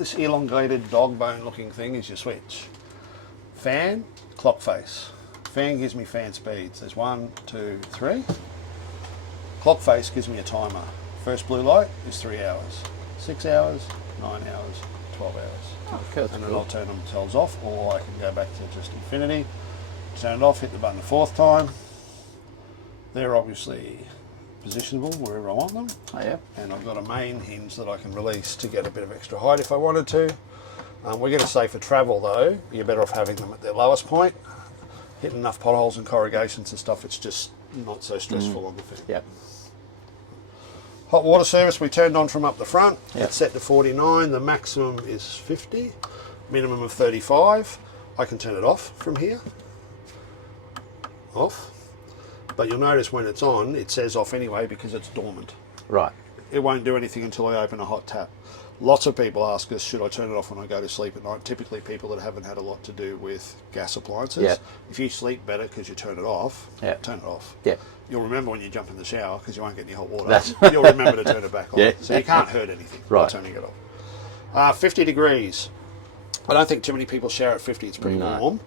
this elongated dog bone looking thing is your switch. Fan, clock face. Fan gives me fan speeds. There's 1, 2, 3. Clock face gives me a timer. First blue light is 3 hours. 6 hours, 9 hours, 12 hours. Okay, and then I'll turn themselves off, or I can go back to just infinity, turn it off, hit the button a 4th time. They're obviously positionable wherever I want them. Oh yeah. And I've got a main hinge that I can release to get a bit of extra height if I wanted to. We're going to say for travel though, you're better off having them at their lowest point. Hitting enough potholes and corrugations and stuff, it's just not so stressful on the thing. Yep. Hot water service we turned on from up the front. Yep. It's set to 49, the maximum is 50, minimum of 35. I can turn it off from here. Off. But you'll notice when it's on, it says off anyway because it's dormant. Right. It won't do anything until I open a hot tap. Lots of people ask us, should I turn it off when I go to sleep at night? Typically people that haven't had a lot to do with gas appliances. Yep. If you sleep better because you turn it off, Yep. turn it off. Yep. You'll remember when you jump in the shower because you won't get any hot water. That's You'll remember to turn it back on. Yeah. So you can't hurt anything by Right. turning it off. 50 degrees. I don't think too many people shower at 50. It's pretty warm.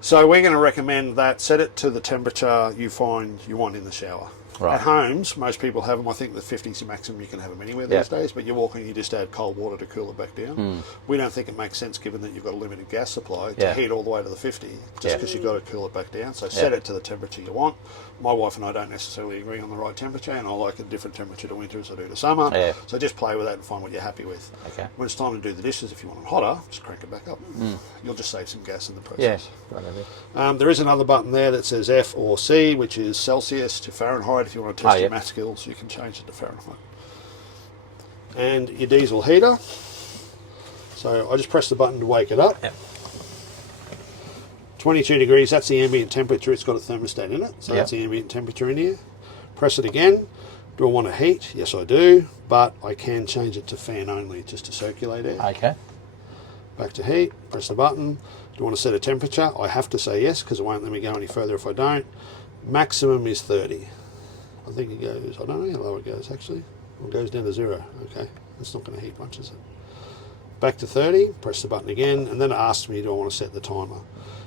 So we're going to recommend that. Set it to the temperature you find you want in the shower. Right. At homes, most people have them. I think the 50 is the maximum you can have them anywhere these days, but you walk in, you just add cold water to cool it back down. We don't think it makes sense, given that you've got a limited gas supply, to heat all the way to the 50, just because you've got to cool it back down. So set it to the temperature you want. My wife and I don't necessarily agree on the right temperature, and I like a different temperature to winter as I do to summer. Yeah. So just play with that and find what you're happy with. Okay. When it's time to do the dishes, if you want them hotter, just crank it back up. You'll just save some gas in the process. Yeah. Right. There is another button there that says F or C, which is Celsius to Fahrenheit. If you want to test your math skills, you can change it to Fahrenheit. And your diesel heater. So I just press the button to wake it up. Yep. 22 degrees, that's the ambient temperature. It's got a thermostat in it, so that's the ambient temperature in here. Press it again. Do I want to heat? Yes, I do, but I can change it to fan only, just to circulate air. Okay. Back to heat, press the button. Do you want to set a temperature? I have to say yes, because it won't let me go any further if I don't. Maximum is 30. I think it goes, I don't know how low it goes actually. It goes down to 0. Okay, that's not going to heat much, is it? Back to 30, press the button again, and then it asks me, do I want to set the timer?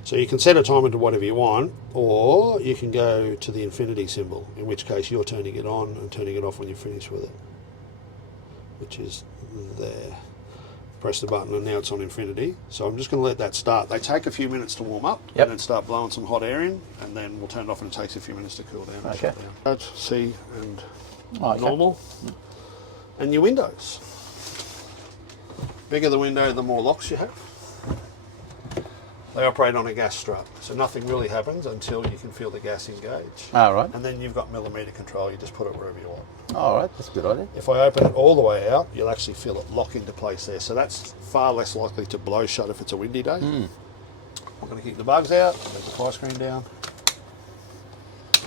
So you can set a timer to whatever you want, or you can go to the infinity symbol, in which case you're turning it on and turning it off when you finish with it, which is there. Press the button and now it's on infinity. So I'm just going to let that start. They take a few minutes to warm up and then start blowing some hot air in, and then we'll turn it off and it takes a few minutes to cool down. And shut down. C and normal. And your windows. Bigger the window, the more locks you have. They operate on a gas strut, so nothing really happens until you can feel the gas engage. All right. And then you've got millimetre control, you just put it wherever you want. All right, that's a good idea. If I open it all the way out, you'll actually feel it lock into place there, so that's far less likely to blow shut if it's a windy day. I'm going to keep the bugs out, let the fly screen down. Bit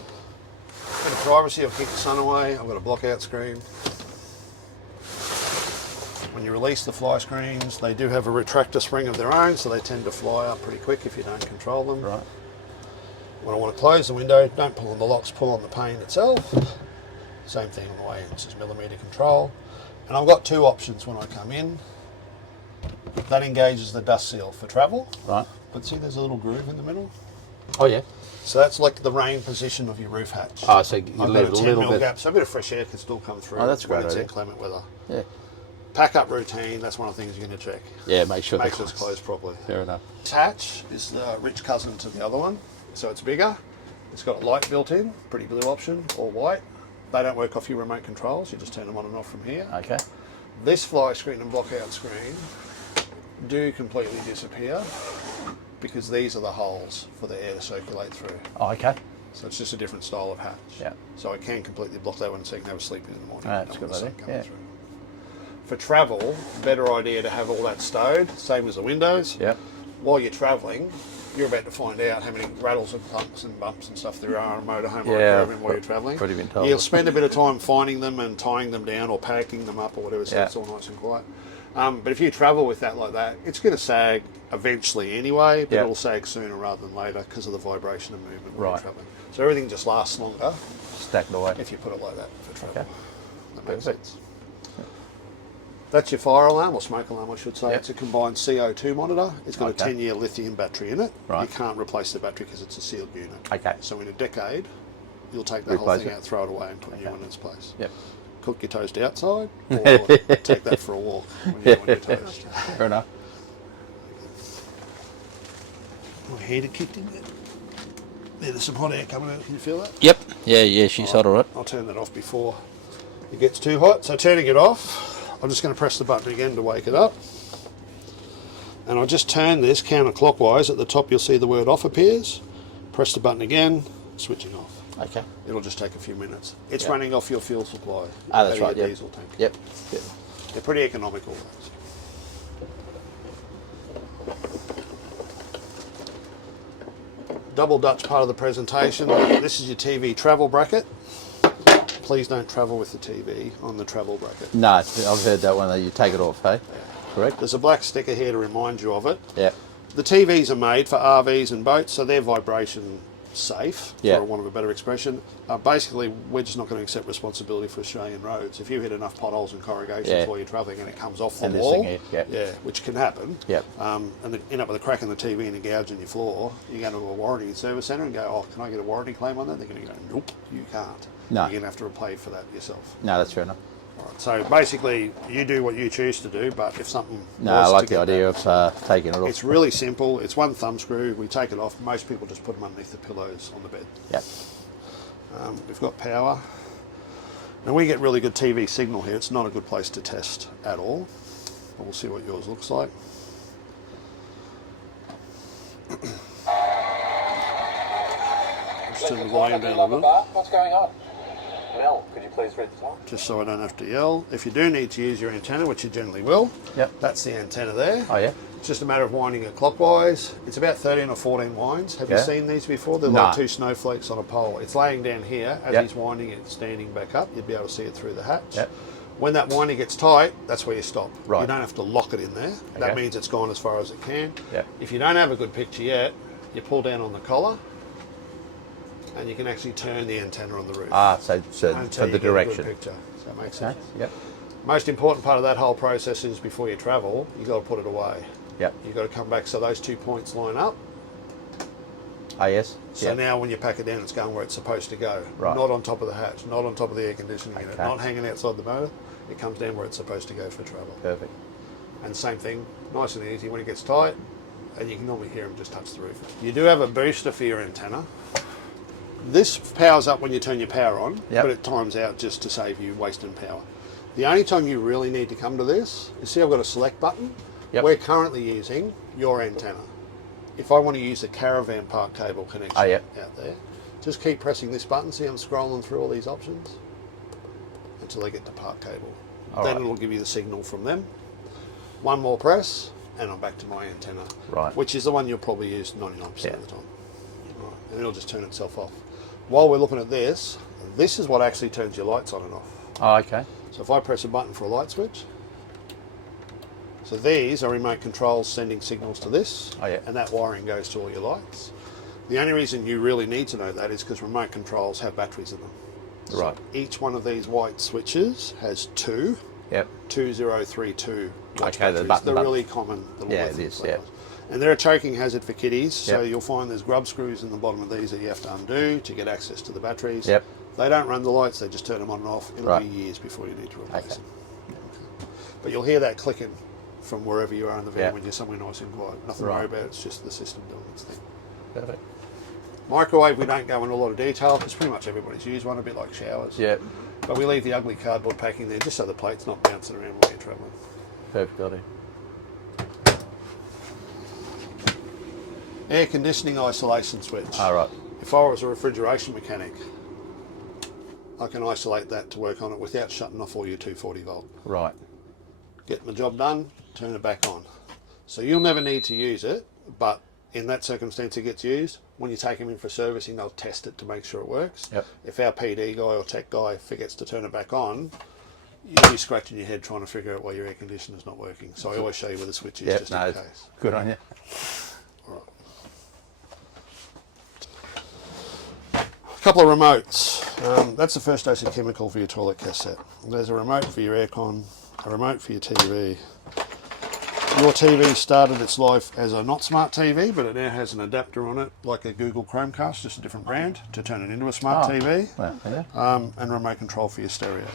of privacy, I'll keep the sun away, I've got a block out screen. When you release the fly screens, they do have a retractor spring of their own, so they tend to fly up pretty quick if you don't control them. Right. When I want to close the window, don't pull on the locks, pull on the pane itself. Same thing on the way in, it's just millimetre control. And I've got two options when I come in. That engages the dust seal for travel. Right. But see there's a little groove in the middle? Oh yeah. So that's like the rain position of your roof hatch. Oh, so you I've let got it a a 10 little mil bit. gap, so a bit of fresh air can still come through. Oh, that's a when great it's idea. inclement weather. Yeah. Pack up routine, that's one of the things you're going to check. Yeah, make sure Make they're sure it's closed properly. Fair enough. This hatch is the rich cousin to the other one, so it's bigger. It's got a light built in, pretty blue option, or white. They don't work off your remote controls, you just turn them on and off from here. Okay. This fly screen and block out screen do completely disappear because these are the holes for the air to circulate through. Oh, okay. So it's just a different style of hatch. Yeah. So I can completely block that one so you can have a sleep in the morning. That's a good idea. Yeah. Through. For travel, better idea to have all that stowed, same as the windows. Yep. While you're travelling, you're about to find out how many rattles and thumps and bumps and stuff there are on a motorhome or a caravan while you're travelling. Pretty been told. You'll spend a bit of time finding them and tying them down or packing them up or whatever, so it's all nice and quiet. But if you travel with that like that, it's going to sag eventually anyway, but it'll sag sooner rather than later because of the vibration and movement while you're travelling. So everything just lasts longer. Stacked away. If you put it like that for travel. Okay. That makes sense. That's your fire alarm, or smoke alarm I should say. Yep. It's a combined CO2 monitor. It's got Okay. a 10-year lithium battery in it. Right. You can't replace the battery because it's a sealed unit. Okay. So in a decade, you'll take the whole Replace thing it? out, throw it away and put a new Okay. one in its place. Yep. Cook your toast outside, or take that for a walk when you're on your toast. Fair enough. My heater kicked in there. There's some hot air coming out, can you feel that? Yep. Yeah, she's hot, all right. I'll turn that off before it gets too hot. So turning it off, I'm just going to press the button again to wake it up. And I'll just turn this counterclockwise. At the top you'll see the word off appears. Press the button again, switching off. Okay. It'll just take a few minutes. It's Yep. running off your fuel supply. Ah, that's out of right, your yep. diesel tank. Yep. Yep. They're pretty economical. Double Dutch part of the presentation. This is your TV travel bracket. Please don't travel with the TV on the travel bracket. No, I've heard that one that you take it off, hey? Correct? There's a black sticker here to remind you of it. Yep. The TVs are made for RVs and boats, so they're vibration safe, Yeah. for want of a better expression. Basically, we're just not going to accept responsibility for Australian roads. If you hit enough potholes and corrugations Yeah. while you're travelling and it comes off the And this wall, thing here, yep. yeah, which can happen, Yep. and then end up with a crack in the TV and a gouge in your floor, you go to a warranty service centre and go, oh, can I get a warranty claim on that? They're going to go, nope, you can't. No. You're going to have to pay for that yourself. No, that's fair enough. All right, so basically, you do what you choose to do, but if something No, was I to like the get idea that- of taking it off. It's really simple. It's one thumb screw. We take it off. Most people just put them underneath the pillows on the bed. Yep. We've got power. And we get really good TV signal here. It's not a good place to test at all. But we'll see what yours looks like. Just turn the volume down a little, What's going on? Mel, could you please read the top? just so I don't have to yell. If you do need to use your antenna, which you generally will, Yep. that's the antenna there. Oh, yeah? It's just a matter of winding it clockwise. It's about 13 or 14 winds. Have you Yeah. seen these before? They're No. like two snowflakes on a pole. It's laying down here. As Yep. he's winding it, standing back up, you'd be able to see it through the hatch. Yep. When that winding gets tight, that's where you stop. Right. You don't have to lock it in there. That Okay. means it's gone as far as it can. Yep. If you don't have a good picture yet, you pull down on the collar and you can actually turn the antenna on the roof. Ah, so until for you the get a good direction. picture. Does that make Okay. sense? Yep. Most important part of that whole process is before you travel, you've got to put it away. Yep. You've got to come back so those 2 points line up. Ah, yes. So Yep. now when you pack it down, it's going where it's supposed to go. Right. Not on top of the hatch, not on top of the air conditioning unit, Okay. not hanging outside the motor. It comes down where it's supposed to go for travel. Perfect. And same thing, nice and easy. When it gets tight, and you can normally hear them just touch the roof. You do have a booster for your antenna. This powers up when you turn your power on, Yep. but it times out just to save you wasting power. The only time you really need to come to this, you see I've got a select button. Yep. We're currently using your antenna. If I want to use the caravan park cable connection Oh, yep. out there, just keep pressing this button. See I'm scrolling through all these options until I get to park cable. All Then right. it'll give you the signal from them. One more press and I'm back to my antenna, Right. which is the one you'll probably use 99% Yeah. of the time. Right. And it'll just turn itself off. While we're looking at this is what actually turns your lights on and off. Oh, okay. So if I press a button for a light switch, so these are remote controls sending signals to this, Oh, yeah. and that wiring goes to all your lights. The only reason you really need to know that is because remote controls have batteries in them. So Right. each one of these white switches has two Yep. 2032 watch Okay, the batteries. button They're buttons. really common. Little Yeah, it lithium is, yeah. cells. And they're a choking hazard for kiddies, so Yep. you'll find there's grub screws in the bottom of these that you have to undo to get access to the batteries. Yep. They don't run the lights, they just turn them on and off. It'll Right. be years before you need to replace Okay. them. But you'll hear that clicking from wherever you are in the van Yep. when you're somewhere nice and quiet. Nothing to Right. worry about, it's just the system doing its thing. Perfect. Microwave, we don't go into a lot of detail because pretty much everybody's used one, a bit like showers. Yep. But we leave the ugly cardboard packing there just so the plate's not bouncing around while you're travelling. Perfect idea. Air conditioning isolation switch. All right. If I was a refrigeration mechanic, I can isolate that to work on it without shutting off all your 240 volt. Right. Get my job done, turn it back on. So you'll never need to use it, but in that circumstance it gets used. When you take them in for servicing, they'll test it to make sure it works. Yep. If our PD guy or tech guy forgets to turn it back on, you'll be scratching your head trying to figure out why your air conditioner's not working. So I always show you where the switch is Yep. just No, in case. good on you. All right. A couple of remotes. That's the first dose of chemical for your toilet cassette. There's a remote for your aircon a remote for your TV. Your TV started its life as a not smart TV, but it now has an adapter on it, like a Google Chromecast, just a different brand, to turn it into a smart TV. And remote control for your stereo.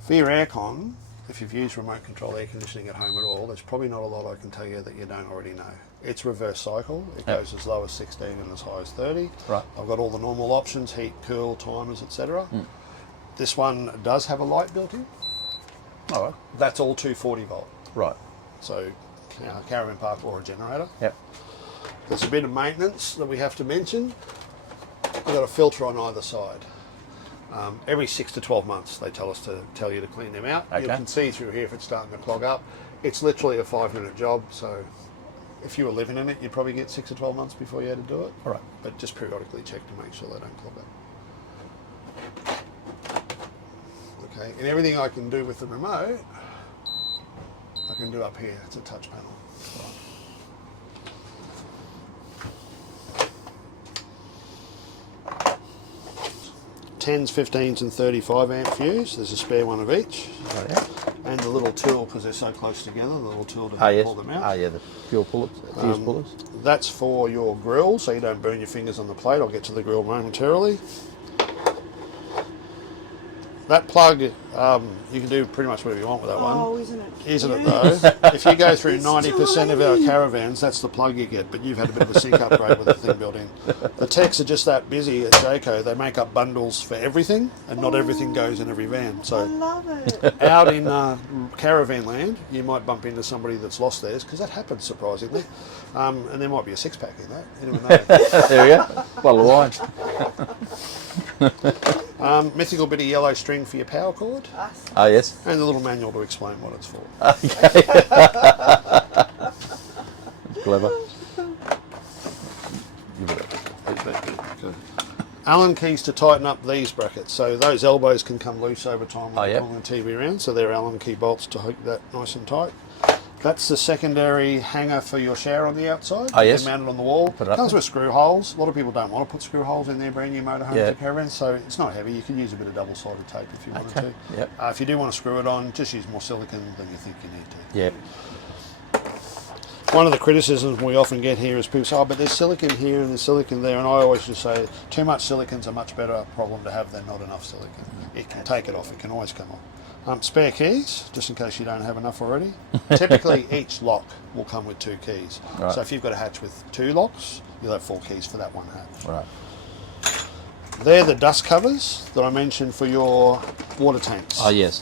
For your aircon, if you've used remote control air conditioning at home at all, there's probably not a lot I can tell you that you don't already know. It's reverse cycle. It goes as low as 16 and as high as 30. Right. I've got all the normal options, heat, cool, timers, etc. This one does have a light built in. All right. That's all 240 volt. Right. So caravan park or a generator. Yep. There's a bit of maintenance that we have to mention. We've got a filter on either side. Every 6 to 12 months they tell you to clean them out. Okay. You can see through here if it's starting to clog up. It's literally a 5-minute job, so if you were living in it you'd probably get 6 to 12 months before you had to do it. All right. But just periodically check to make sure they don't clog up. Okay, and everything I can do with the remote I can do up here. It's a touch panel. 10s, 15s and 35 amp fuse. There's a spare one of each. Oh, yeah. And the little tool, because they're so close together, the little tool to pull them out. Oh, yeah, the fuel pullers, fuse pullers. That's for your grill, so you don't burn your fingers on the plate. I'll get to the grill momentarily. That plug, you can do pretty much whatever you want with that one. Oh, isn't it? Isn't it though? If you go through 90% of our caravans, that's the plug you get, but you've had a bit of a sync upgrade with the thing built in. The techs are just that busy at Jayco, they make up bundles for everything, and not everything goes in every van. I So love it. out in caravan land, you might bump into somebody that's lost theirs, because that happens surprisingly. And there might be a 6-pack in that, you never know. There we go. Bottle of wine. Mythical bit of yellow string for your power cord, Oh, yes. and a little manual to explain what it's for. Okay. Clever. Give it Good. Allen keys to tighten up these brackets, so those elbows can come loose over time when you're pulling the TV around, so they're Allen key bolts to hook that nice and tight. That's the secondary hanger for your shower on the outside. Oh, yes. You can mount it on the wall. Put it up Comes there. with screw holes. A lot of people don't want to put screw holes in their brand new motorhomes Yeah. or caravans, so it's not heavy. You can use a bit of double-sided tape if you wanted to. Yep. If you do want to screw it on, just use more silicone than you think you need to. Yep. One of the criticisms we often get here is people say, oh, but there's silicone here and there's silicone there, and I always just say, too much silicone's a much better problem to have than not enough silicone. It can take it off, it can always come off. Spare keys, just in case you don't have enough already. Typically each lock will come with 2 keys. Right. So if you've got a hatch with 2 locks, you'll have 4 keys for that one hatch. Right. They're the dust covers that I mentioned for your water tanks. Oh, yes.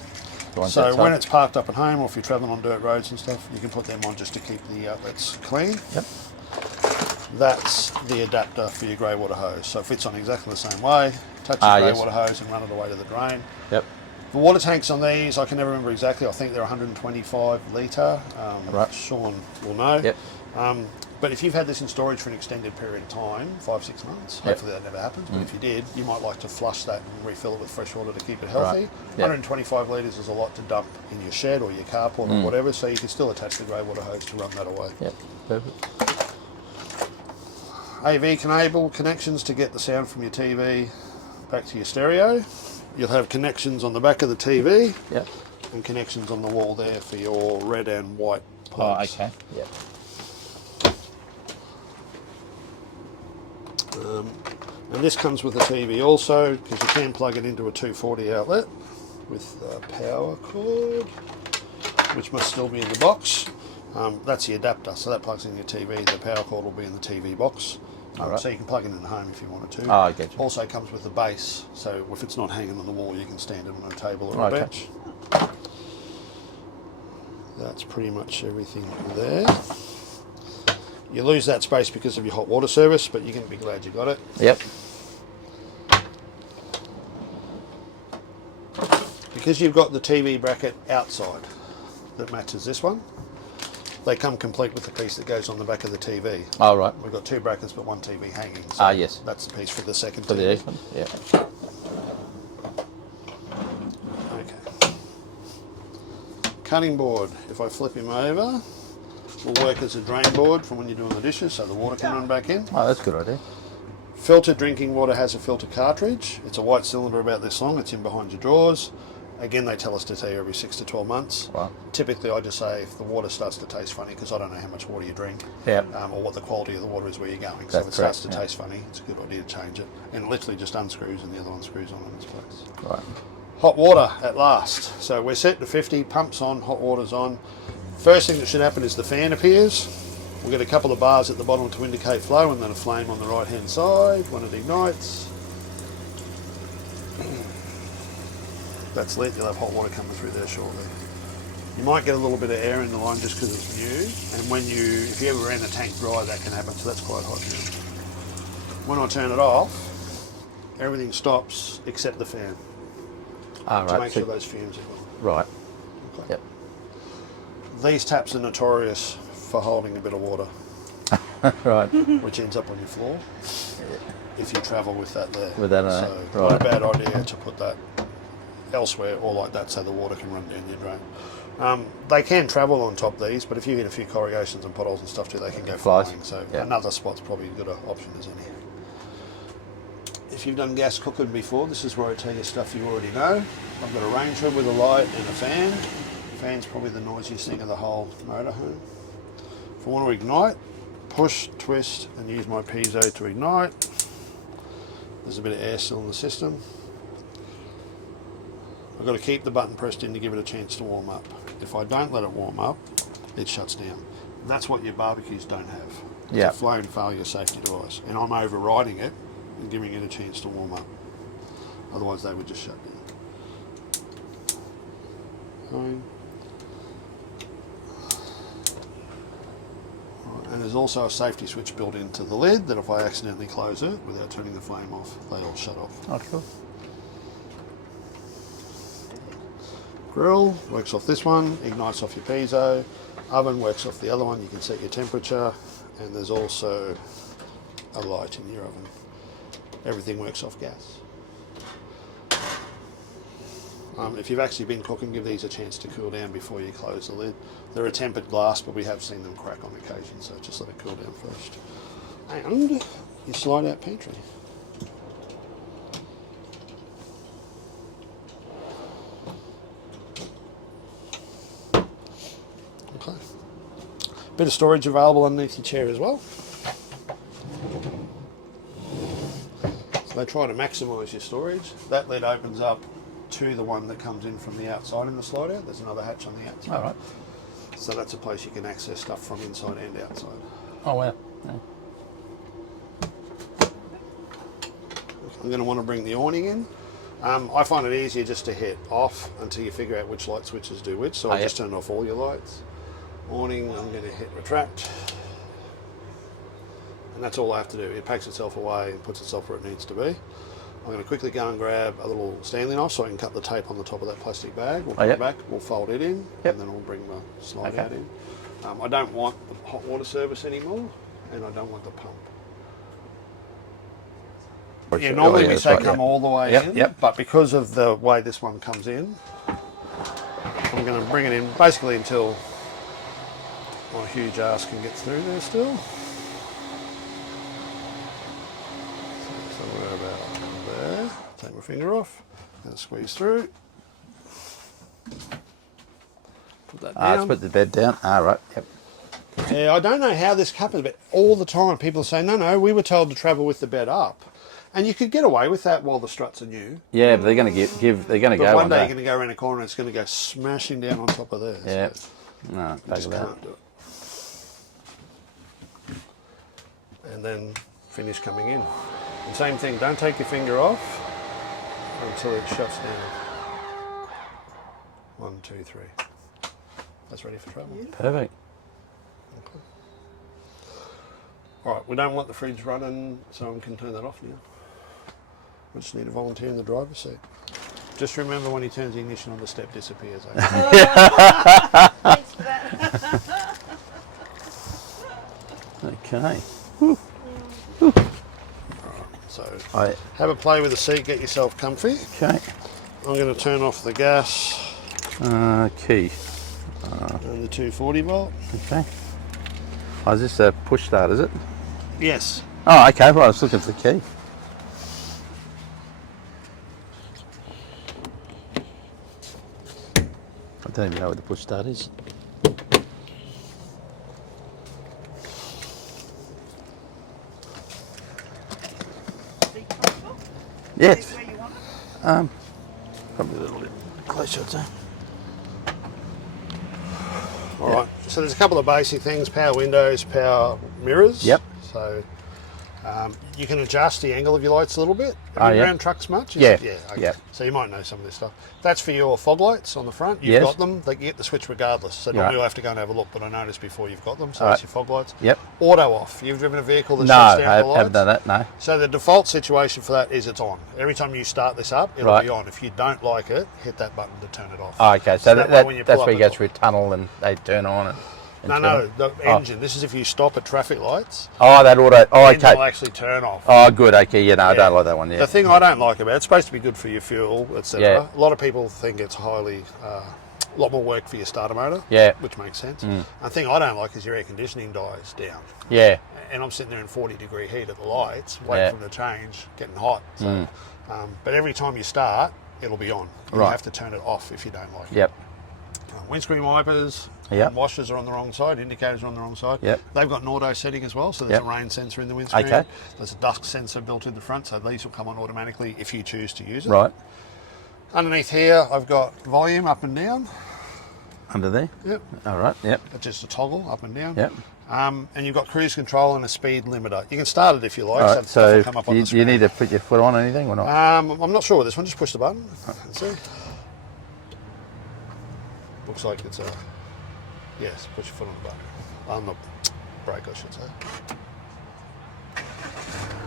The ones So outside. when it's parked up at home, or if you're travelling on dirt roads and stuff, you can put them on just to keep the outlets clean. Yep. That's the adapter for your grey water hose. So it fits on exactly the same way. Touch the grey yes. water hose and run it away to the drain. Yep. The water tanks on these, I can never remember exactly. I think they're 125 litre. Right. Sean will know. Yep. But if you've had this in storage for an extended period of time, 5-6 months, hopefully that never happens, but if you did, you might like to flush that and refill it with fresh water to keep it healthy. Right. Yep. 125 litres is a lot to dump in your shed or your carport or whatever, so you can still attach the grey water hose to run that away. Yep. Perfect. AV cable connections to get the sound from your TV back to your stereo. You'll have connections on the back of the TV Yep. and connections on the wall there for your red and white Oh, plugs. okay. Yep. And this comes with a TV also, because you can plug it into a 240 outlet with a power cord, which must still be in the box. That's the adapter, so that plugs in your TV. The power cord will be in the TV box. Alright. So you can plug it in at home if you wanted to. Oh, I get you. Also comes with a base, so if it's not hanging on the wall, you can stand it on a table or a Okay. bench. That's pretty much everything there. You lose that space because of your hot water service, but you can be glad you got it. Yep. Because you've got the TV bracket outside that matches this one, they come complete with the piece that goes on the back of the TV. Oh, right. We've got 2 brackets but 1 TV hanging. So Ah, yes. that's the piece for the second For the TV. Eastman. Yeah. Okay. Cutting board, if I flip him over, will work as a drain board from when you're doing the dishes, so the water can run back in. Oh, that's a good idea. Filtered drinking water has a filter cartridge. It's a white cylinder about this long. It's in behind your drawers. Again, they tell us to tell you every 6 to 12 months. Right. Typically, I just say if the water starts to taste funny, because I don't know how much water you drink, Yeah. or what the quality of the water is where you're going. So if it That's starts to correct, yeah. taste funny, it's a good idea to change it. And it literally just unscrews and the other one screws on in its place. Right. Hot water at last. So we're set to 50, pumps on, hot water's on. First thing that should happen is the fan appears. We'll get a couple of bars at the bottom to indicate flow, and then a flame on the right hand side when it ignites. That's lit. You'll have hot water coming through there shortly. You might get a little bit of air in the line just because it's new, and if you ever ran the tank dry, that can happen, so that's quite hot now. When I turn it off, everything stops except the fan, to make sure those fumes are gone. Right. Okay. Yep. These taps are notorious for holding a bit of water, Right. which ends up on your floor if you travel with that there. With that, so right. not a bad idea to put that elsewhere or like that so the water can run down your drain. They can travel on top of these, but if you hit a few corrugations and potholes and stuff too, they can go Flies. flying. So Yeah. another spot's probably a good option as any. If you've done gas cooking before, this is where I tell you stuff you already know. I've got a range hood with a light and a fan. The fan's probably the noisiest thing of the whole motorhome. If I want to ignite, push, twist, and use my piezo to ignite. There's a bit of air still in the system. I've got to keep the button pressed in to give it a chance to warm up. If I don't let it warm up, it shuts down. That's what your barbecues don't have. It's Yeah. a flow and failure safety device, and I'm overriding it and giving it a chance to warm up. Otherwise, they would just shut down. Fine. Right, and there's also a safety switch built into the lid that if I accidentally close it without turning the flame off, they all shut off. Oh, cool. Grill works off this one, ignites off your piezo. Oven works off the other one, you can set your temperature, and there's also a light in your oven. Everything works off gas. If you've actually been cooking, give these a chance to cool down before you close the lid. They're a tempered glass, but we have seen them crack on occasion, so just let it cool down first. And your slide out pantry. Okay. Bit of storage available underneath your chair as well. So they try to maximise your storage. That lid opens up to the one that comes in from the outside in the slide out. There's another hatch on the outside. All right. So that's a place you can access stuff from inside and outside. Oh, wow. Yeah. I'm going to want to bring the awning in. I find it easier just to hit off until you figure out which light switches do which. So I just turn off all your lights. Awning, I'm going to hit retract. And that's all I have to do. It packs itself away and puts itself where it needs to be. I'm going to quickly go and grab a little Stanley knife so I can cut the tape on the top of that plastic bag. We'll put it back, we'll fold it in, and then we'll bring the slide out in. I don't want the hot water service anymore, and I don't want the pump. Yeah, normally we say come all the way in, but because of the way this one comes in, I'm going to bring it in basically until my huge ass can get through there still. So we're about there. Take my finger off and squeeze through. Put that down. Let's put the bed down. Right. Yep. Yeah, I don't know how this happens, but all the time people say, no, we were told to travel with the bed up. And you could get away with that while the struts are new. Yeah, but they're going to they're going to go But one day you're going to go around a corner and it's going to go smashing down on top of there. Yeah. So No, you just can't do it. And then finish coming in. And same thing, don't take your finger off until it shuts down. 1, 2, 3. That's ready for travel. Perfect. Okay. All right, we don't want the fridge running, so I can turn that off now. We just need a volunteer in the driver's seat. Just remember when he turns the ignition on, the step disappears. Thanks for that. Okay. So I have a play with the seat, get yourself comfy. okay. I'm going to turn off the gas Key. and the 240 volt. Okay. Oh, is this a push start? Is it? Yes. Oh, okay. Well, I was looking for the key. don't even know where the push start is. Be comfortable? Yes. Is where you want it? Probably a little bit closer, I'd say. All right. So there's a couple of basic things: power windows, power mirrors. Yep. So you can adjust the angle of your lights a little bit. Oh, Have you yeah. around trucks much? Yeah. Yeah. Okay. Yeah. So you might know some of this stuff. That's for your fog lights on the front. You've Yes. got them. They get the switch regardless. So Right. normally you'll have to go and have a look, but I noticed before you've got them. So All that's right. your fog lights. Yep. Auto off. You've driven a vehicle that No, shuts I down the lights? haven't done that, no. So the default situation for that is it's on. Every time you start this up, it'll Right. be on. If you don't like it, hit that button to turn it off. Oh, okay, so that way when you that's pull where up you go the- through a tunnel and they turn on and No, turn no, on. the engine. This is if you stop at traffic lights. Oh, that auto. Oh, The engine will okay. actually turn off. Oh, good. Okay, yeah, no, I Yeah. don't like that one. Yeah. The thing I don't like about it, it's supposed to be good for your fuel, etc. Yeah. A lot of people think it's highly, a lot more work for your starter motor, Yeah. which makes sense. And the thing I don't like is your air conditioning dies down. Yeah. And I'm sitting there in 40-degree heat at the lights, waiting Yeah. for them to change, getting hot. So, but every time you start, it'll be on. You Right. have to turn it off if you don't like it. Yep. Windscreen wipers, Yep. washers are on the wrong side, indicators are on the wrong side. Yep. They've got an auto setting as well, so there's Yep. a rain sensor in the windscreen. Okay. There's a dust sensor built in the front, so these will come on automatically if you choose to use it. Right. Underneath here, I've got volume up and down. Under there. Yep. All right. Yep. That's just a toggle up and down. Yep. And you've got cruise control and a speed limiter. You can start it if you like. All so right. that stuff will So come up on you, the screen. you need to put your foot on anything or not? I'm not sure with this one. Just push the button. Let's see. Looks like it's a... Yes, push your foot on the button. On the brake, I should say.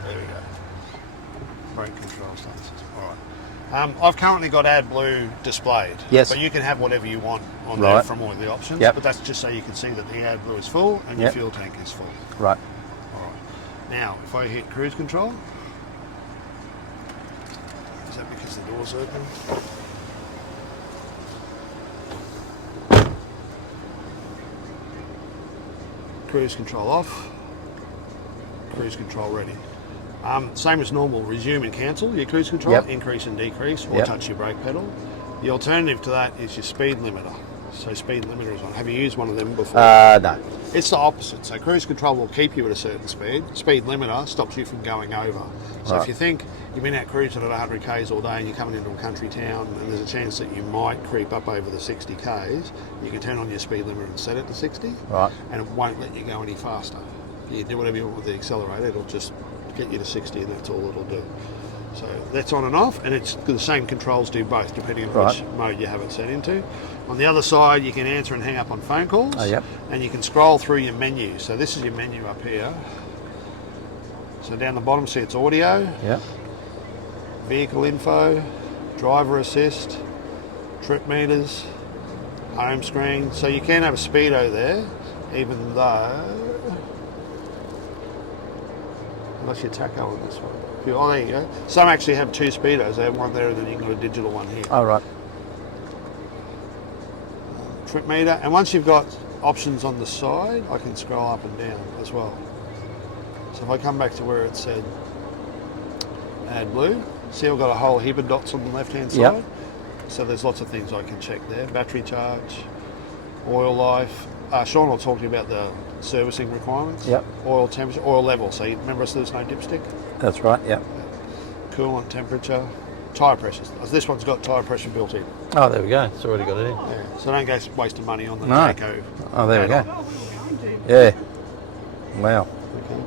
There we go. Brake control stances. All right. I've currently got AdBlue displayed. Yes. But you can have whatever you want on there Right. from all the options. Yep. But that's just so you can see that the AdBlue is full and your Yep. fuel tank is full. Right. All right. Now, if I hit cruise control, is that because the door's open? Cruise control off, cruise control ready. Same as normal, resume and cancel your cruise control, Yep. increase and decrease, or Yep. touch your brake pedal. The alternative to that is your speed limiter. So speed limiter is on. Have you used one of them before? No. It's the opposite. So cruise control will keep you at a certain speed. Speed limiter stops you from going over. So Right. if you think you've been out cruising at 100 k's all day and you're coming into a country town and there's a chance that you might creep up over the 60 k's, you can turn on your speed limiter and set it to 60, Right. and it won't let you go any faster. You do whatever you want with the accelerator, it'll just get you to 60 and that's all it'll do. So that's on and off, and it's the same controls do both, depending on which Right. mode you have it set into. On the other side, you can answer and hang up on phone calls, Oh, yep. and you can scroll through your menu. So this is your menu up here. So down the bottom, see it's audio, Yep. vehicle info, driver assist, trip meters, home screen. So you can have a speedo there, even though, unless you're taco on this one. Oh, there you go. Some actually have two speedos. They have one there and then you've got a digital one here. All right. Trip meter. And once you've got options on the side, I can scroll up and down as well. So if I come back to where it said AdBlue, see I've got a whole heap of dots on the left-hand side. Yep. So there's lots of things I can check there. Battery charge, oil life. Shaun will talk to you about the servicing requirements. Yep. Oil temperature, oil level. So you remember us, there's no dipstick. That's right. Yep. Coolant temperature, tyre pressure. This one's got tyre pressure built in. Oh, there we go. It's already got it in. Yeah. So don't go wasting money on the No. Jayco. Oh, there we go. Oh, we were going to. Yeah. Wow. Okay.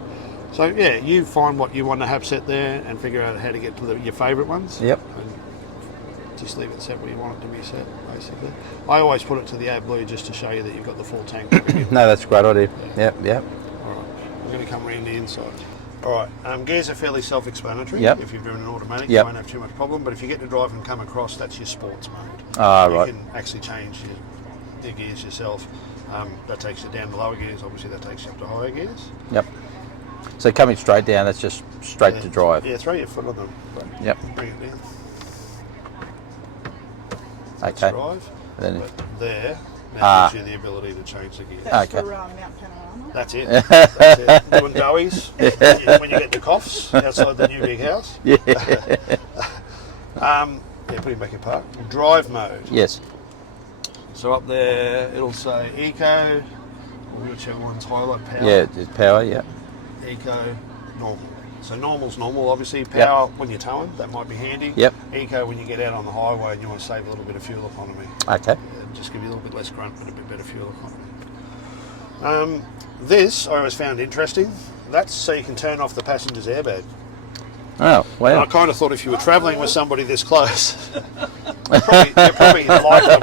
So yeah, you find what you want to have set there and figure out how to get to your favourite ones. Yep. And just leave it set where you want it to be set, basically. I always put it to the AdBlue just to show you that you've got the full tank. No, that's a great idea. Yep. Yep. All right, we're going to come around the inside. All right, gears are fairly self-explanatory. Yep. If you've driven an automatic, Yep. you won't have too much problem. But if you get to drive and come across, that's your sports mode. Ah, you right. can actually change your gears yourself. That takes you down to lower gears. Obviously, that takes you up to higher gears. Yep. So coming straight down, that's just straight to drive. Yeah, throw your foot on the brake. Yep. Bring it down. That's Okay. drive. Then, But there, that Ah. gives you the ability to change the gears. That's Okay. for Mount Panorama. That's it. That's it. Doing doughies when you get the coughs outside the new big house. yeah. Yeah, put him back in park. Drive mode. Yes. So up there, it'll say Eco, or whichever one's highlight, Power. Yeah, it's power, yeah. Eco, Normal. So Normal's normal, obviously. Power, when you're towing, that might be handy. Yep. Eco, when you get out on the highway and you want to save a little bit of fuel economy. Okay. Just give you a little bit less grunt, but a bit better fuel economy. This, I always found interesting. That's so you can turn off the passenger's airbag. Oh, And wow. I kind of thought if you were travelling with somebody this close, you probably like them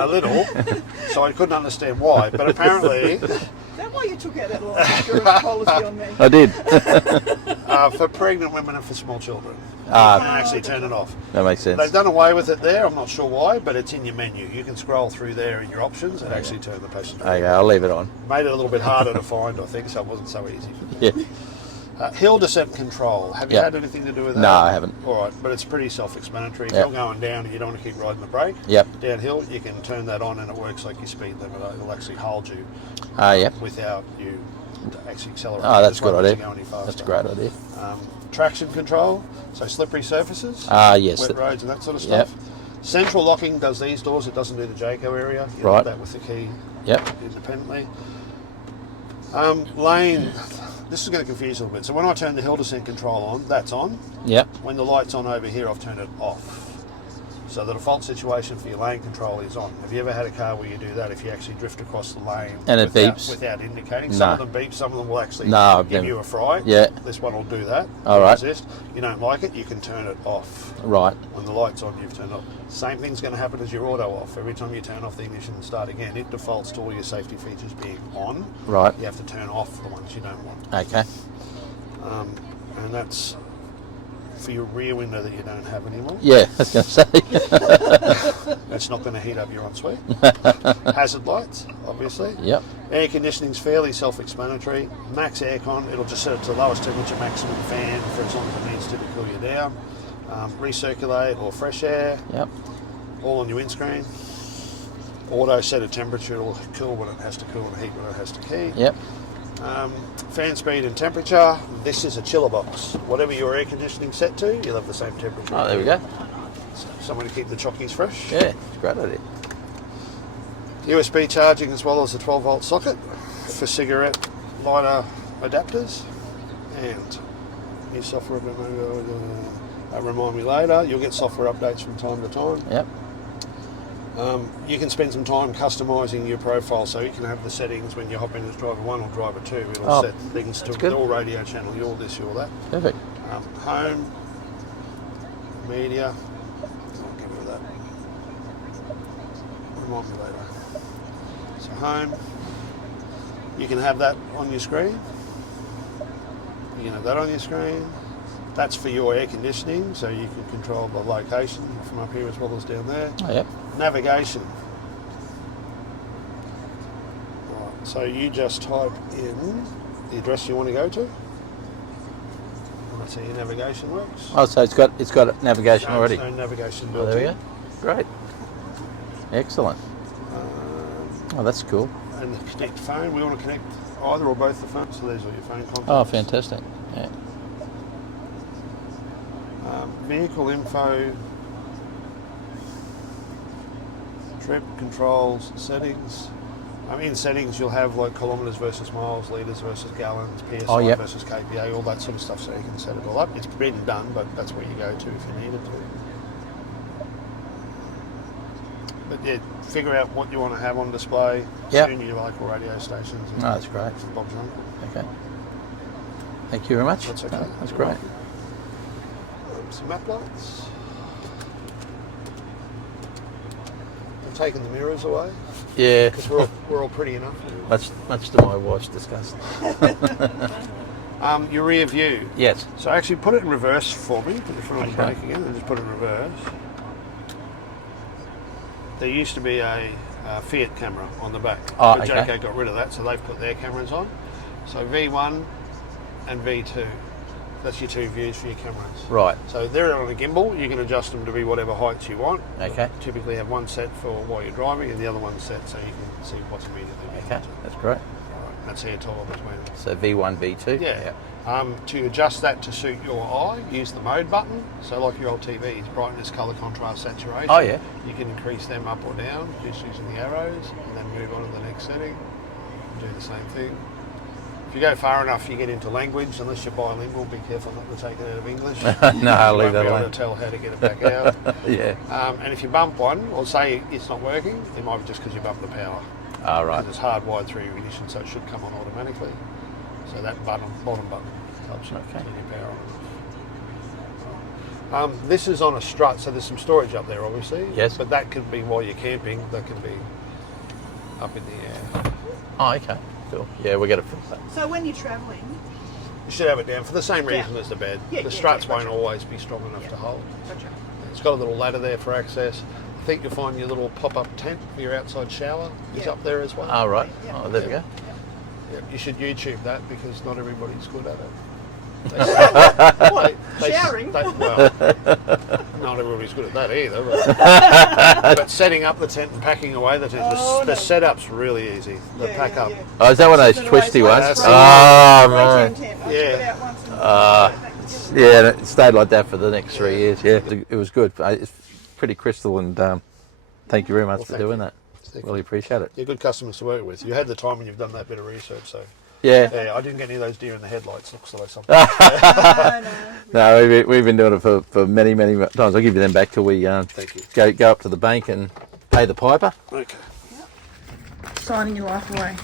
a little, so I couldn't understand why. But apparently, Is that why you took out that life insurance policy on me? I did. for pregnant women and for small children, you Ah. can actually turn it off. That makes sense. They've done away with it there, I'm not sure why, but it's in your menu. You can scroll through there in your options and actually turn the passenger. Okay, I'll leave it on. Made it a little bit harder to find, I think, so it wasn't so easy. Yeah. Hill descent control. Have you Yep. had anything to do with that? No, I haven't. All right, but it's pretty self-explanatory. If Yep. you're going down and you don't want to keep riding the brake, Yep. downhill, you can turn that on and it works like your speed limit. It'll actually hold you Yep. without you actually accelerating. Oh, that's This a good won't let idea. you go any faster. That's a great idea. Traction control, so slippery surfaces, Yes. wet roads and that sort of Yep. stuff. Central locking does these doors. It doesn't do the Jayco area. You Right. do that with the key Yep. independently. Lane, this is going to confuse you a little bit. So when I turn the hill descent control on, that's on. Yep. When the light's on over here, I've turned it off. So the default situation for your lane control is on. Have you ever had a car where you do that if you actually drift across the lane And it without, beeps? without indicating? Some No. of them beep, some of them will actually No, I've give never- you a fright. Yeah. This one will do that. All right. Resist. You don't like it, you can turn it off. Right. When the light's on, you've turned it off. Same thing's going to happen as your auto off. Every time you turn off the ignition and start again, it defaults to all your safety features being on. Right. You have to turn off the ones you don't want. Okay. And that's for your rear window that you don't have anymore. Yeah, I was going to say. That's not going to heat up your ensuite. Hazard lights, obviously. Yep. Air conditioning's fairly self-explanatory. Max aircon, it'll just set it to the lowest temperature maximum fan for as long as it needs to cool you down. Recirculate or fresh air, Yep. all on your windscreen. Auto set a temperature, it'll cool when it has to cool and heat when it has to heat. Yep. Fan speed and temperature. This is a chiller box. Whatever your air conditioning set to, you'll have the same temperature. Oh, there we go. Someone to keep the chockies fresh. Yeah, it's a great idea. USB charging as well as a 12-volt socket for cigarette lighter adapters. And new software, remind me later. You'll get software updates from time to time. Yep. You can spend some time customising your profile, so you can have the settings when you hop in as driver 1 or driver 2. It'll set things to good. your radio channel, your this, your that. Perfect. Home, media. I'll get rid of that. Remind me later. So home, you can have that on your screen. You can have that on your screen. That's for your air conditioning, so you can control the location from up here as well as down there. Oh, yep. Navigation. Right, so you just type in the address you want to go to. And that's how your navigation works. Oh, so it's got navigation already. No navigation Oh, built there we in. go. Great. Excellent. Oh, that's cool. And the connect phone, we want to connect either or both the phones, so there's all your phone contacts. Oh, fantastic. Yeah. Vehicle info, trip controls, settings. In settings you'll have like kilometres versus miles, litres versus gallons, PSI Oh, yep. versus KPA, all that sort of stuff, so you can set it all up. It's been done, but that's where you go to if you needed to. But yeah, figure out what you want to have on display. Yep. Tune your local radio stations. Oh, that's great. Bob's your uncle. Okay. Thank you very much. That's okay. Oh, that's great. Some map lights. I've taken the mirrors away Yeah. because we're all pretty enough. Much to my wife's disgust. Your rear view. Yes. So actually put it in reverse for me. Put your front on the Okay. brake again and just put it in reverse. There used to be a Fiat camera on the back. Oh, but okay. Jayco got rid of that, so they've put their cameras on. So V1 and V2. That's your two views for your cameras. Right. So they're on a gimbal. You can adjust them to be whatever heights you want. Okay. Typically have one set for while you're driving and the other one set so you can see what's immediately behind Okay. you. That's great. That's air tile between them. So V1, V2. Yeah. To adjust that to suit your eye, use the mode button. So like your old TVs, brightness, colour, contrast, saturation. Oh, yeah. You can increase them up or down just using the arrows, and then move on to the next setting. Do the same thing. If you go far enough, you get into language. Unless you're bilingual, be careful not to take it out of English. No, I'll leave that You won't be alone. able to tell how to get it back out. Yeah. And if you bump one, or say it's not working, it might be just because you bumped the power. All right. Because it's hardwired through your ignition, so it should come on automatically. So that bottom button helps you turn your power on. This is on a strut, so there's some storage up there, obviously. Yes. But that could be while you're camping. That could be up in the air. Oh, okay. Cool. Yeah, we got to fix that. So when you're travelling, You should have it down for the same reason as the bed. Yeah, the yeah, struts yeah, won't gotcha. always be strong enough to hold. gotcha. It's got a little ladder there for access. I think you'll find your little pop-up tent for your outside shower is Yeah. up there as well. All right. Yeah. Oh, there we go. Yeah, you should YouTube that because not everybody's good at it. What? They- Showering? well, not everybody's good at that either. But setting up the tent and packing away the tent, Oh, the no. setup's really easy. The pack up. Oh, is that one of those Is it twisty always ones? like Oh, that? right. Yeah. Yeah, and it stayed like that for the next 3 years. Yeah, it was good. It's pretty crystal, and thank you very much for thank doing you. that. Thank Really appreciate it. You're good customers to work with. You had the time and you've done that bit of research, so. Yeah. Yeah, I didn't get any of those deer in the headlights. Looks like something. No, we've been doing it for many times. I'll give you them back till we Thank you. go up to the bank and pay the piper. Okay. Signing your life away.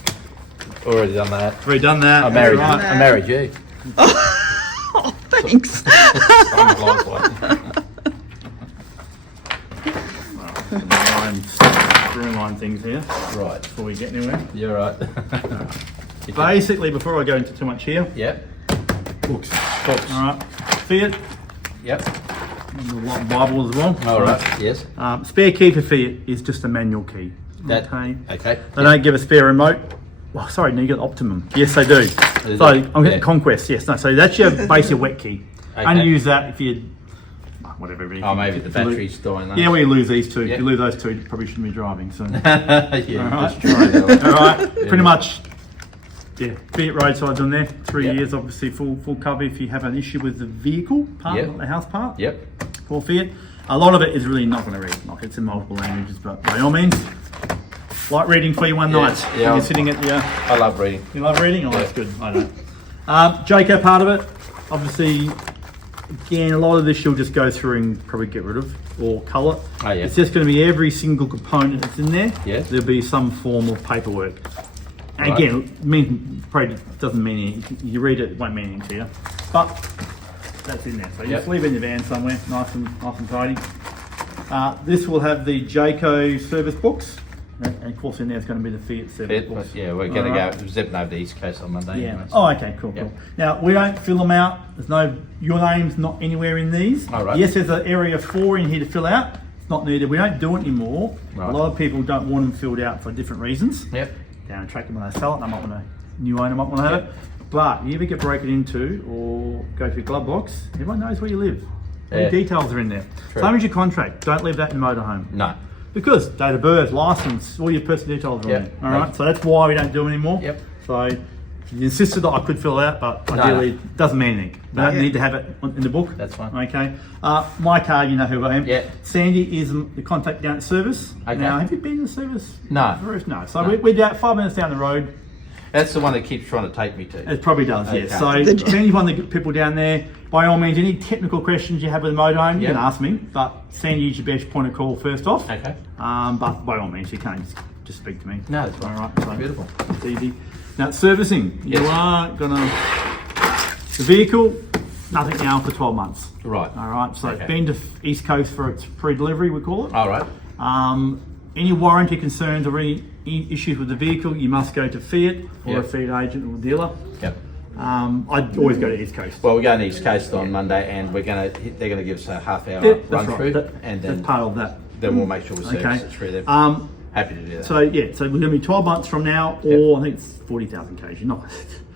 Already done that. Already done that. I married Right. I married you. Oh, thanks. I'm blind one. Streamline things here Right. before we get anywhere. You're right. Basically, before I go into too much here, Yep. books. Books. All right. Fiat, Yep. and a lot of Bible as well. All right. Yes. Spare key for Fiat is just a manual key. That- Okay. Okay. They don't give a spare remote. Well, sorry, no, you got Optimum. Yes, they do. Is So it? I'm getting Yeah. Conquest. Yes, no. So that's your basic wet key. Okay. Only use that if you, whatever. If Oh, you- maybe if the you lose- battery's dying. Yeah, well, you lose these two. Yeah. If you lose those two, you probably shouldn't be driving. So. Yeah. All right. Just try that. All right, pretty much. Yeah, Fiat roadsides on there. 3 Yep. years, obviously, full cover if you have an issue with the vehicle part, Yep. not the house part. Yep. For Fiat, a lot of it is really not going to read. Like it's in multiple languages, but by all means, light reading for you one Yeah, night. yeah. When you're sitting at the. I love reading. You love reading? Oh, Yeah. that's good. I don't. Jayco part of it, obviously. Again, a lot of this you'll just go through and probably get rid of or cull it. Oh, yeah. It's just going to be every single component that's in there. Yeah. There'll be some form of paperwork. And Right. again, probably doesn't mean anything. You read it, it won't mean anything to you. But that's in there. So you Yep. just leave it in your van somewhere, nice and tidy. This will have the Jayco service books. And of course in there is going to be the Fiat service books. Yeah, we're going to Alright. go zipping over the East Coast on Monday. Yeah. Anyways. Oh, okay, cool, Yep. cool. Now, we don't fill them out. There's no, your name's not anywhere in these. All right. Yes, there's an area 4 in here to fill out. It's not needed. We don't do it anymore. Right. A lot of people don't want them filled out for different reasons. Yep. Down the track, when they sell it, they might want a new owner might want to have it. But you ever get broken into or go to your glove box, everyone knows where you live. All Yeah. your details are in there. True. Same as your contract. Don't leave that in the motorhome. No. Because date of birth, license, all your personal details are Yep. on there. All right, so that's why we don't do it anymore. Yep. So you insisted that I could fill it out, but No, ideally no. it doesn't mean anything. We No. don't need to have it in the book. That's fine. Okay. My car, you know who I am. Yeah. Sandy is the contact down at service. Okay. Now, have you been to the service? No. No. So No. we're down 5 minutes down the road. That's the one that keeps trying to take me to. It probably does, Okay. yes. So Sandy's one of the people down there. By all means, any technical questions you have with the motorhome, you Yep. can ask me. But Sandy's your best point of call first off. Okay. But by all means, you can't just speak to me. No, that's All fine. right. So Beautiful. It's easy. Now, servicing. You Yes. are gonna the vehicle. Nothing now for 12 months. Right. All right. So Okay. it's been to East Coast for its pre-delivery, we call it. All right. Any warranty concerns or any issues with the vehicle, you must go to Fiat or Yep. a Fiat agent or dealer. Yep. I'd always go to East Coast. Well, we're going to East Coast on Monday, and they're going to give us a half-hour Yeah, run that's right. through, That- and that's then part of that. we'll make sure we service Okay. it through them. Happy to do that. So yeah, so we're going to be 12 months from now, or I think it's 40,000 k's. You're not.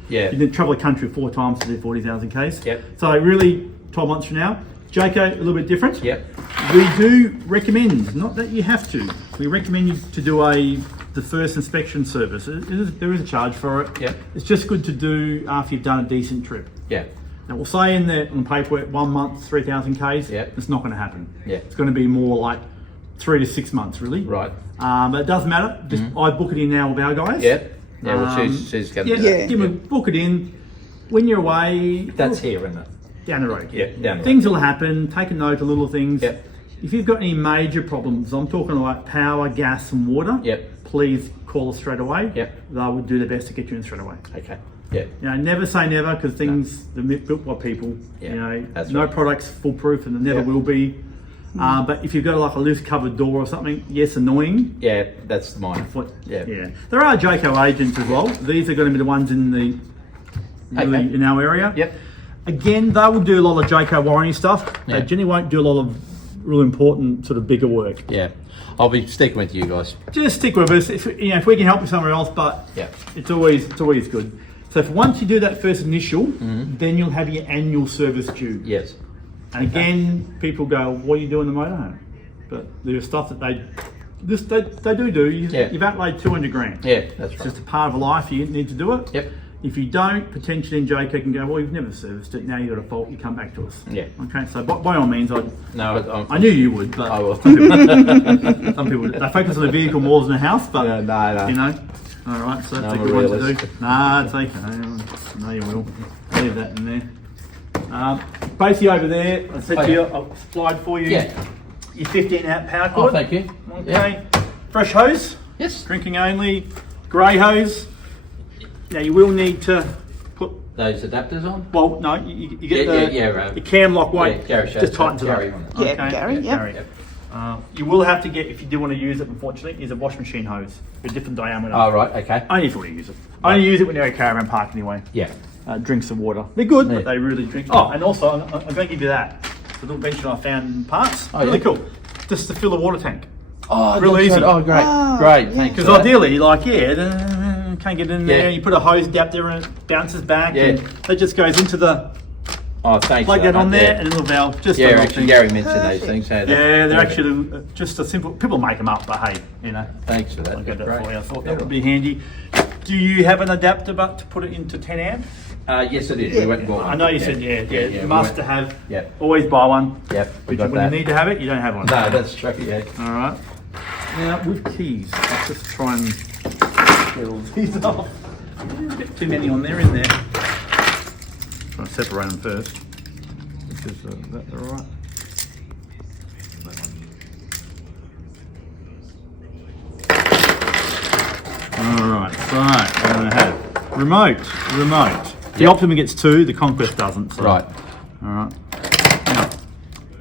Yeah. You can travel the country 4 times to do 40,000 k's. Yep. So really, 12 months from now, Jayco a little bit different. Yep. We do recommend, not that you have to. We recommend you to do the the first inspection service. There is a charge for it. Yep. It's just good to do after you've done a decent trip. Yeah. Now we'll say in the on paperwork 1 month, 3,000 Ks. Yep. It's not going to happen. Yeah. It's going to be more like 3 to 6 months, really. Right. But it doesn't matter. Just I book it in now with our guys. Yeah. Yeah. Well, she's going to do that. Give them, book it in. When you're away, That's here, isn't it? down the road. Yeah, down the road. Things will happen. Take a note of little things. Yep. If you've got any major problems, I'm talking like power, gas, and water. Yep. Please call us straight away. Yep. They would do their best to get you in straight away. Okay. Yeah. You know, never say never because things are built by people. Yeah, You know, that's no right. product's foolproof and there never Yeah. will be. But if you've got like a loose covered door or something, yes, annoying. Yeah. That's mine. But, Yeah. There are Jayco agents as well. These are going to be the ones in the Okay. in our area. Yep. Again, they will do a lot of Jayco warranty stuff. Yeah. They generally won't do a lot of real important sort of bigger work. Yeah. I'll be sticking with you guys. Just stick with us if we can help you somewhere else. But Yeah. it's always good. So if once you do that first initial, then you'll have your annual service due. Yes. And again, people go, "What are you doing in the motorhome?" But there's stuff that they do. Yeah. You've outlaid 200 grand. Yeah. That's It's right. just a part of life. You need to do it. Yep. If you don't, potentially in Jayco can go, "Well, you've never serviced it. Now you've got a fault. You come back to us." Yeah. Okay. So by all means, No. I knew you would, but I will. some people they focus on the vehicle more than the house. But No. you know, all right. So that's I'm a a good one to realist. do. Nah, it's okay. No, you will. Leave that in there. Basically over there, I said to you, I've supplied for you. Yeah. Your 15 amp power Oh, cord. thank you. Okay. Fresh hose. Yes. Drinking only. Grey hose. Now you will need to put. Those adapters on. Well, no, you get right. the cam lock weight. Yeah, Gary showed just that. tightens it up. Gary on it. Yeah, Gary, yep. Gary. You will have to get, if you do want to use it, unfortunately, is a wash machine hose with a different diameter. Oh, right. Okay. Only if we use it. I only use it when you're at a caravan park anyway. Yeah. Drinks of water. They're good, Yeah. but they really drink. Oh, and also, I'm going to give you that. The little bench that I found in parts. Oh, really yeah. cool. Just to fill a water tank. Oh, Real that's easy. right. Oh, great. Oh, Great. yeah. Thanks. Because for that. ideally, like, can't get in there. Yeah. You put a hose adapter and it bounces back. Yeah. And that just goes into the, Oh, thanks. plug for that on mate. there Yeah. and a little valve. Just a Yeah, little actually, thing. Gary mentioned those Perfect. things. Hey, Yeah, they're actually just a simple. People make them up, but hey, you know. Thanks for that. I'll get that Great. for you. I thought that would be handy. Do you have an adapter but to put it into 10 amp? Yes, it is. Yeah. We went and bought one. I know you said yeah. we Must went- have. Yep. Always buy one. Yep. We But got when that. you need to have it, you don't have one. No, that's true. Yeah. All right. Now with keys, let's just try and get all these off. There's a bit too many on there, in there. Try to separate them first. Because that's all right. Alright, so we're going to have remote. The Optimum gets 2, the Conquest doesn't. So. Right. Alright. Now,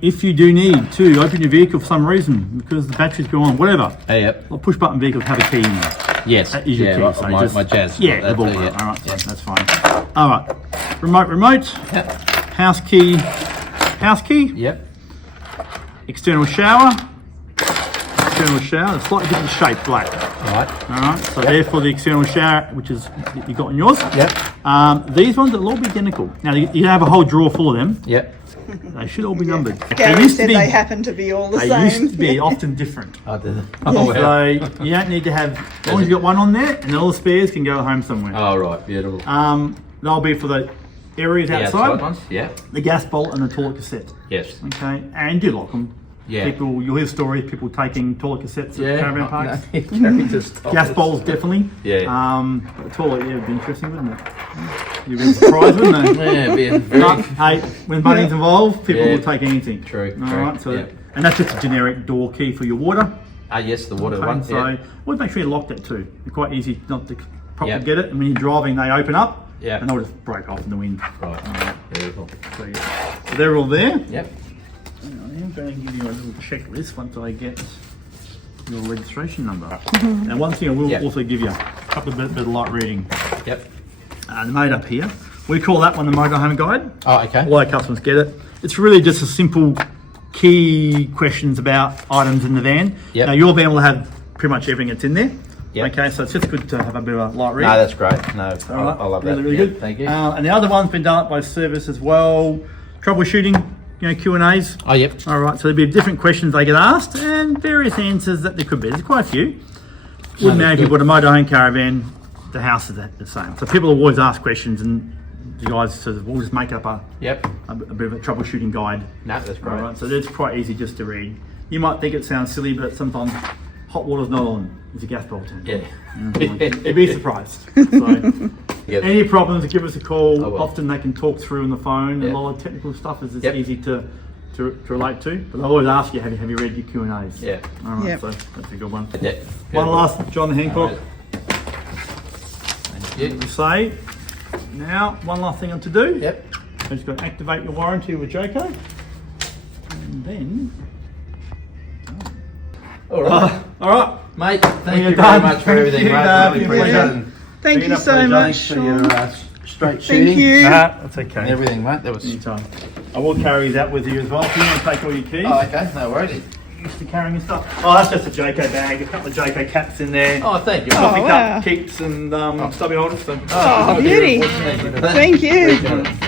if you do need to open your vehicle for some reason, because the battery's gone, whatever, Hey, yep. a push button vehicle have a key in there. Yes. That is your yeah, key. like So my, just- my jazz. Yeah, That the ball too, part. yeah. Alright, so that's fine. Alright. Remote. Yep. House key. Yep. External shower. A slightly different shape, black. Right. Alright, so therefore the external shower, which is you got on yours. Yep. These ones will all be identical. Now you have a whole drawer full of them. Yep. They should all be numbered. Gary said they happen to be all the They same. used to be often different. I did it. Oh, wow. So you don't need to have, as long as you've got one on there, and all the spares can go home somewhere. Oh, right. Beautiful. They'll be for the areas The outside, ones? Yeah. the gas bolt and the toilet cassette. Yes. Okay, and do lock them. Yeah. You'll hear stories, people taking toilet cassettes at caravan parks. Gary just told Gas us. bowls, definitely. Yeah. But the toilet, yeah, would be interesting, wouldn't it? You'd be surprised, wouldn't it? Yeah, being very. But, hey, when money's involved, people Yeah. will take anything. True, All true, right, so yeah. and that's just a generic door key for your water. Yes, the water Okay, one. so Yeah. we'll make sure you lock that too. It's quite easy not to properly Yeah. get it, and when you're driving, they open up. Yeah. And they'll just break off in the wind. Right. Beautiful. So, yeah. So they're all there. Yep. I'm going to give you a little checklist once I get your registration number. Now, one thing I will Yep. also give you, a couple of bit of light reading. Yep. The mode up here, we call that one the Motorhome Guide. Oh, okay. All our customers get it. It's really just a simple key questions about items in the van. Yep. Now, your van will have pretty much everything that's in there. Yep. Okay, so it's just good to have a bit of a light read. No, that's great. No, All right. I love really, that. Really Yeah, good. Thank you. And the other one's been done up by service as well. Troubleshooting, Q&As. Oh, yep. All right, so there'll be different questions they get asked and various answers that there could be. There's quite a few. Wouldn't matter if you bought a motorhome caravan, the house is the same. So people always ask questions, and the guys sort of will just make up a bit of a troubleshooting guide. No, that's great. Right, so that's quite easy just to read. You might think it sounds silly, but sometimes hot water's not on if your gas bulb's on. Yeah. You'd be surprised. So, Yep. any problems, give us a call. I will. Often they can talk through on the phone. Yep. A lot of technical stuff is Yep. easy to relate to. But they'll always ask you, have you read your Q&As? Yeah. All right, Yep. so that's a good one. Yeah. One last, John Hancock. Yeah. We say, now, one last thing to do. Yep. So just got to activate your warranty with Jayco. And then... All right. All right. Mate, thank You're you done. very much for everything, Thank you, mate. Dave. Really You're appreciate welcome. it. Thank Been you a so pleasure. much, Thanks for your Shaun. straight Thank shooting. you. Nah, that's okay. And everything, mate. That was. Anytime. I will carry these out with you as well. If you want to take all your keys. Oh, okay. No worries. Used to carrying your stuff. Oh, that's just a Jayco bag. A couple of Jayco caps in there. Oh, thank you. Coffee wow. cup, keeps and stubby holders. So. Oh, beauty. Thank you for that. Thank you. Appreciate it.